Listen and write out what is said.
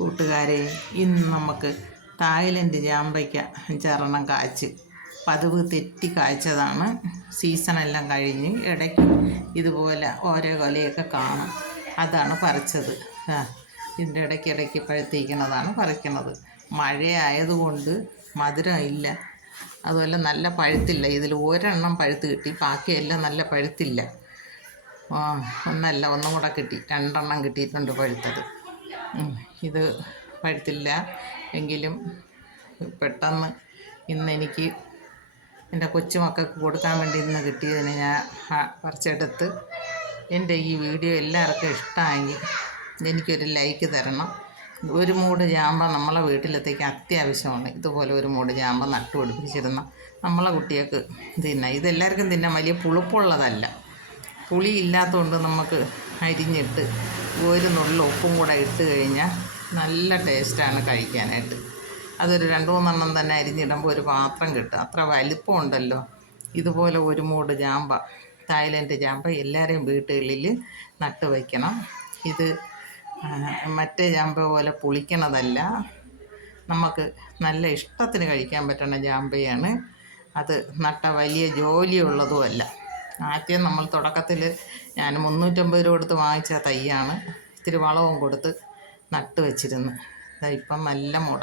കൂട്ടുകാരെ, ഇന്ന് നമുക്ക് തായ്ലൻഡ് ജാമ്പയ്ക്ക 5-6 കായ്ച്ച് പതിവ് തെറ്റി കായ്ച്ചതാണ്. സീസണെല്ലാം കഴിഞ്ഞ് ഇടയ്ക്ക് ഇതുപോലെ ഓരോ കൊലയൊക്കെ കാണും. അതാണ് പറിച്ചത്. ഇതിൻ്റെ ഇടയ്ക്കിടയ്ക്ക് പഴുത്തിരിക്കുന്നതാണ് പറിക്കുന്നത്. മഴയായതുകൊണ്ട് മധുരം ഇല്ല, അതുപോലെ നല്ല പഴുത്തില്ല. ഇതിൽ ഒരെണ്ണം പഴുത്ത് കിട്ടി, ബാക്കിയെല്ലാം നല്ല പഴുത്തില്ല. ഒന്നും കൂടെ കിട്ടി, 2 എണ്ണം കിട്ടിയിട്ടുണ്ട് പഴുത്തത്. ഇത് പഴുത്തില്ല എങ്കിലും പെട്ടെന്ന് ഇന്നെനിക്ക് എൻ്റെ കൊച്ചുമക്കൾക്ക് കൊടുക്കാൻ വേണ്ടി ഇന്ന് കിട്ടിയതിന് ഞാൻ പറിച്ചെടുത്ത്. എൻ്റെ ഈ വീഡിയോ എല്ലാവർക്കും ഇഷ്ടമായെങ്കിൽ എനിക്കൊരു ലൈക്ക് തരണം. ഒരു മൂട് ജാമ്പ നമ്മളെ വീട്ടിലത്തേക്ക് അത്യാവശ്യമാണ്. ഇതുപോലെ ഒരു മൂട് ജാമ്പ നട്ടുപിടിപ്പിച്ചിരുന്ന നമ്മളെ കുട്ടികൾക്ക് തിന്നാം. ഇതെല്ലാവർക്കും തിന്നാൻ വലിയ പുളിപ്പുള്ളതല്ല. പുളി ഇല്ലാത്തതുകൊണ്ട് നമുക്ക് അരിഞ്ഞിട്ട് ഒരു നുള്ളി ഉപ്പും കൂടെ ഇട്ട് കഴിഞ്ഞാൽ നല്ല ടേസ്റ്റാണ് കഴിക്കാനായിട്ട്. അതൊരു 2-3 എണ്ണം തന്നെ അരിഞ്ഞിടുമ്പോൾ ഒരു പാത്രം കിട്ടും. അത്ര വലിപ്പമുണ്ടല്ലോ. ഇതുപോലെ ഒരു മൂട് ജാമ്പ, തായ്ലൻഡ് ജാമ്പ എല്ലാവരെയും വീട്ടുകളിൽ നട്ട് വയ്ക്കണം. ഇത് മറ്റേ ജാമ്പ പോലെ പുളിക്കണതല്ല, നമുക്ക് നല്ല ഇഷ്ടത്തിന് കഴിക്കാൻ പറ്റുന്ന ജാമ്പയാണ്. അത് നട്ട വലിയ ജോലിയുള്ളതുമല്ല. ആദ്യം നമ്മൾ തുടക്കത്തിൽ ഞാൻ 350 രൂപ കൊടുത്ത് വാങ്ങിച്ച തൈയാണ്. ഇത്തിരി വളവും കൊടുത്ത് നട്ട് വെച്ചിരുന്നു. ഇപ്പം നല്ല മുട